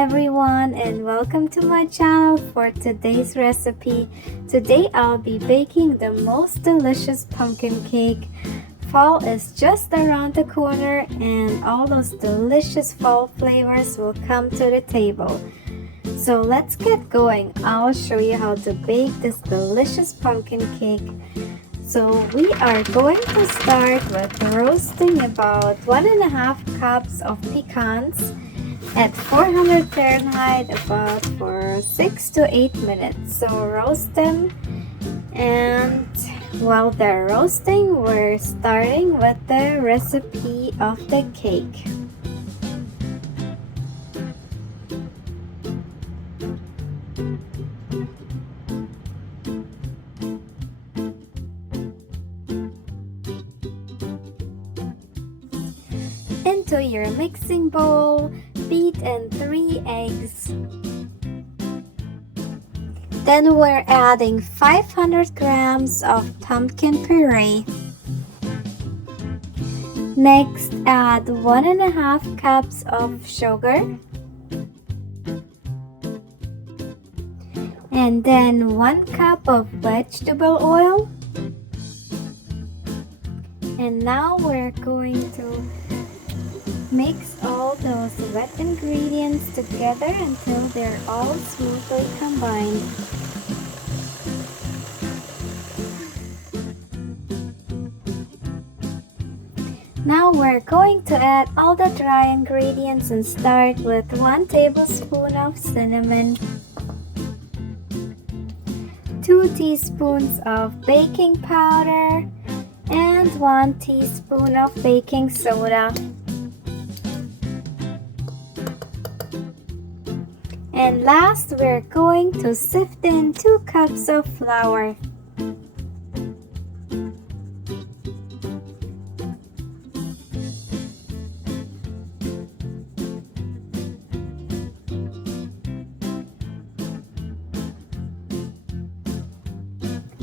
everyone, and welcome to my channel for today's recipe. Today I'll be baking the most delicious pumpkin cake. Fall is just around the corner and all those delicious fall flavors will come to the table. So let's get going. I'll show you how to bake this delicious pumpkin cake. So we are going to start with roasting about 1.5 cups of pecans at 400 Fahrenheit about for 6 to 8 minutes. So roast them, and while they're roasting, we're starting with the recipe of the cake. Into your mixing bowl, beat in 3 eggs. Then we're adding 500 grams of pumpkin puree. Next, add 1.5 cups of sugar. And then 1 cup of vegetable oil. And now we're going to mix all those wet ingredients together until they're all smoothly combined. Now we're going to add all the dry ingredients and start with 1 tablespoon of cinnamon, 2 teaspoons of baking powder, and 1 teaspoon of baking soda. And last, we're going to sift in 2 cups of flour.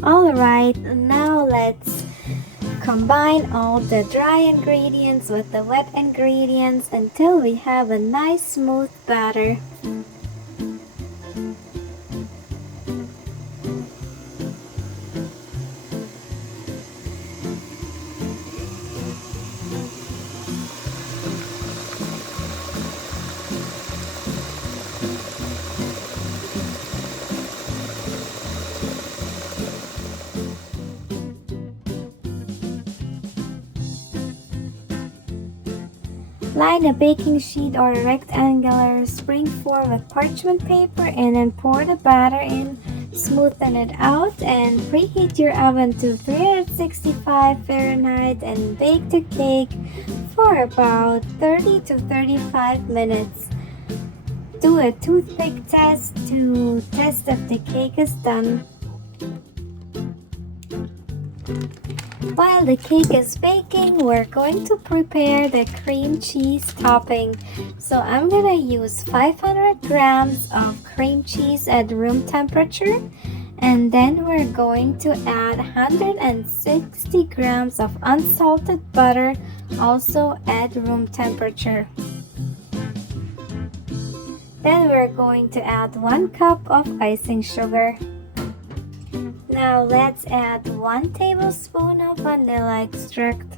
Alright, now let's combine all the dry ingredients with the wet ingredients until we have a nice smooth batter. Line a baking sheet or a rectangular spring form with parchment paper and then pour the batter in, smoothen it out, and preheat your oven to 365 Fahrenheit and bake the cake for about 30 to 35 minutes. Do a toothpick test to test if the cake is done. While the cake is baking, we're going to prepare the cream cheese topping. So I'm gonna use 500 grams of cream cheese at room temperature, and then we're going to add 160 grams of unsalted butter, also at room temperature. Then we're going to add 1 cup of icing sugar. Now let's add 1 tablespoon of vanilla extract.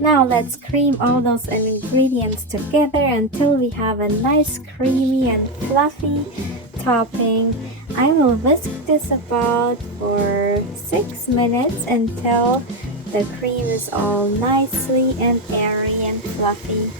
Now let's cream all those ingredients together until we have a nice creamy and fluffy topping. I will whisk this about for 6 minutes until the cream is all nicely and airy and fluffy.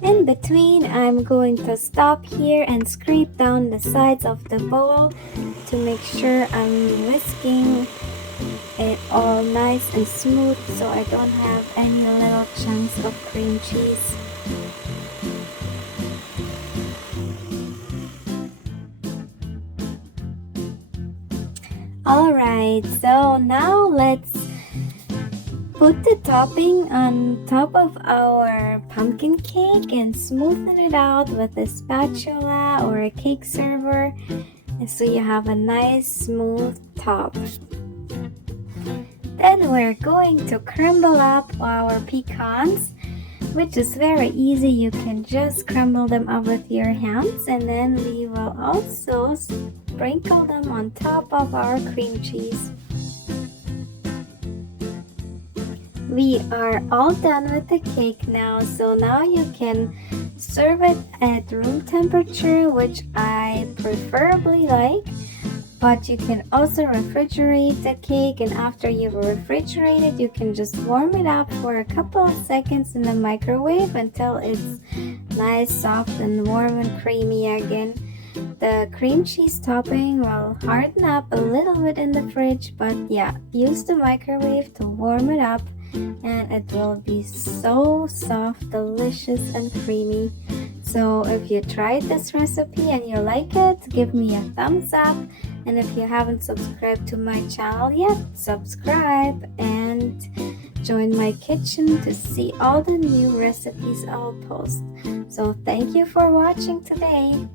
In between, I'm going to stop here and scrape down the sides of the bowl to make sure I'm whisking it all nice and smooth so I don't have any little chunks of cream cheese. Alright, so now let's Put the topping on top of our pumpkin cake and smoothen it out with a spatula or a cake server, and so you have a nice smooth top. Then we're going to crumble up our pecans, which is very easy. You can just crumble them up with your hands, and then we will also sprinkle them on top of our cream cheese. We are all done with the cake now, so now you can serve it at room temperature, which I preferably like, but you can also refrigerate the cake, and after you've refrigerated, you can just warm it up for a couple of seconds in the microwave until it's nice, soft, and warm and creamy again. The cream cheese topping will harden up a little bit in the fridge, but yeah, use the microwave to warm it up and it will be so soft, delicious, and creamy. So if you tried this recipe and you like it, give me a thumbs up, and if you haven't subscribed to my channel yet, subscribe and join my kitchen to see all the new recipes I'll post. So thank you for watching today.